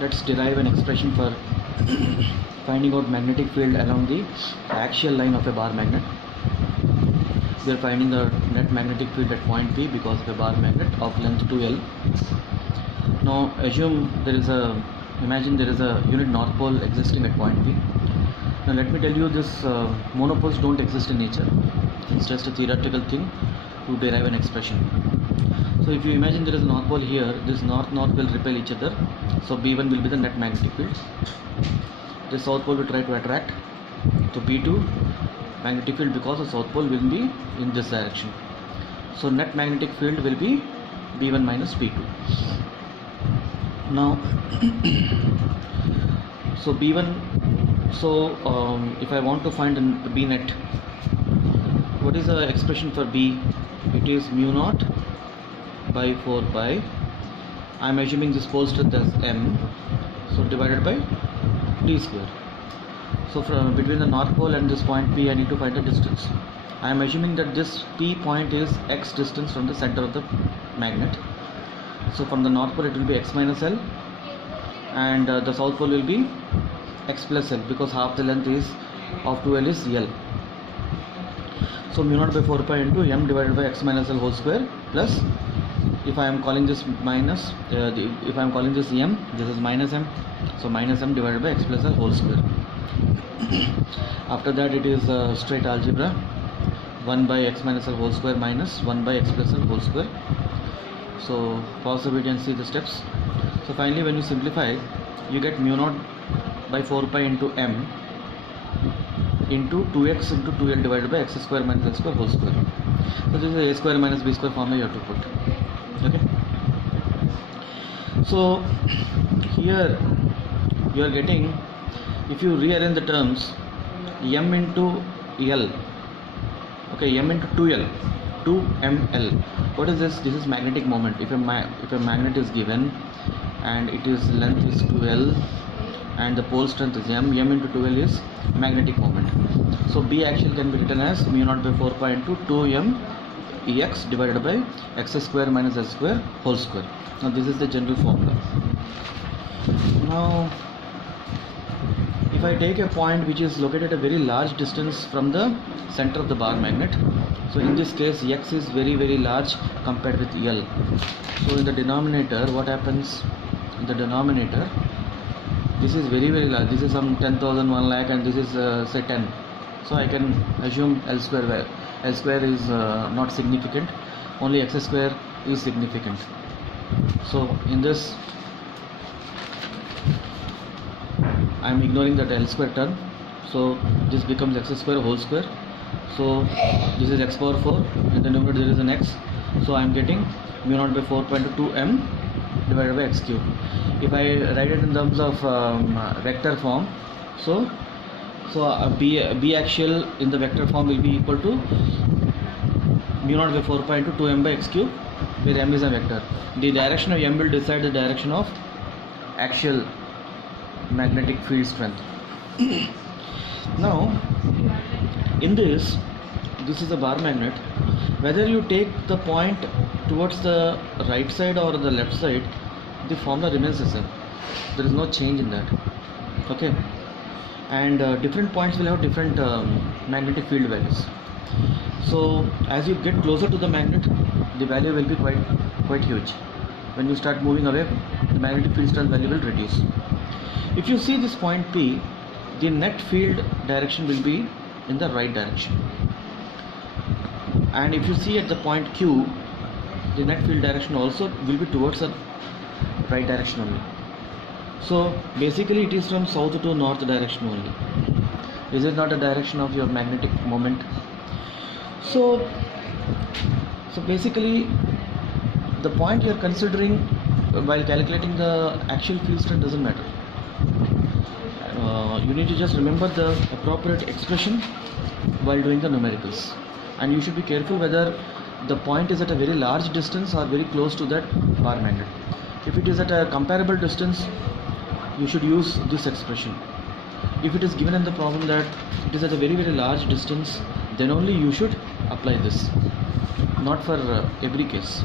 let's derive an expression for finding out magnetic field along the axial line of a bar magnet. We are finding the net magnetic field at point P because of a bar magnet of length 2L. Now imagine there is a unit north pole existing at point P. Now let me tell you, this monopoles don't exist in nature. It's just a theoretical thing to derive an expression. So if you imagine there is a north pole here, this north will repel each other. So B1 will be the net magnetic field. The south pole will try to attract to B2 magnetic field because the south pole will be in this direction. So net magnetic field will be B1 minus B2. Now so B1, if I want to find B net, what is the expression for B? It is mu naught by 4 pi. I am assuming this pole strength as M, so divided by d square. So from between the north pole and this point P, I need to find the distance. I am assuming that this P point is x distance from the center of the magnet. So from the north pole it will be x minus L, and the south pole will be x plus L, because half the length is of 2L is L. So mu naught by 4 pi into M divided by x minus L whole square, plus, if I am calling this minus, if I am calling this M, this is minus M, so minus M divided by x plus L whole square. After that it is straight algebra, 1 by x minus L whole square minus 1 by x plus L whole square. So pause the video and see the steps. So finally when you simplify, you get mu naught by 4 pi into M into 2x into 2L divided by x square minus L square whole square. So this is a square minus b square formula you have to put. Okay. So here you are getting, if you rearrange the terms, M into L, okay, M into 2L, 2ml. What is this? This is magnetic moment. If a magnet is given and it is length is 2L and the pole strength is M into 2L is magnetic moment. So B axial can be written as mu naught by 4 pi into 2m Ex divided by x square minus s square whole square. Now this is the general formula. Now if I take a point which is located at a very large distance from the center of the bar magnet, so in this case x is very large compared with L. So in the denominator, what happens? In the denominator, this is very large. This is some 10,000, 1 lakh, and this is say 10. So I can assume L square, where L square is not significant, only x square is significant. So in this I am ignoring that L square term, so this becomes x square whole square. So this is x power 4, in the numerator there is an x, so I am getting mu naught by 4 pi into 2m divided by x cube. If I write it in terms of vector form, so B axial in the vector form will be equal to mu naught by 4 pi into 2m by x cube, where m is a vector. The direction of m will decide the direction of axial magnetic field strength. Now in this is a bar magnet. Whether you take the point towards the right side or the left side, the formula remains the same. There is no change in that. Okay. And different points will have different magnetic field values. So as you get closer to the magnet, the value will be quite huge. When you start moving away, the magnetic field strength value will reduce. If you see this point P, the net field direction will be in the right direction. And if you see at the point Q, the net field direction also will be towards the right direction only. So basically it is from south to north direction only. This is not the direction of your magnetic moment. So basically the point you are considering while calculating the actual field strength doesn't matter. You need to just remember the appropriate expression while doing the numericals, and you should be careful whether the point is at a very large distance or very close to that bar magnet. If it is at a comparable distance, you should use this expression. If it is given in the problem that it is at a very large distance, then only you should apply this, not for every case.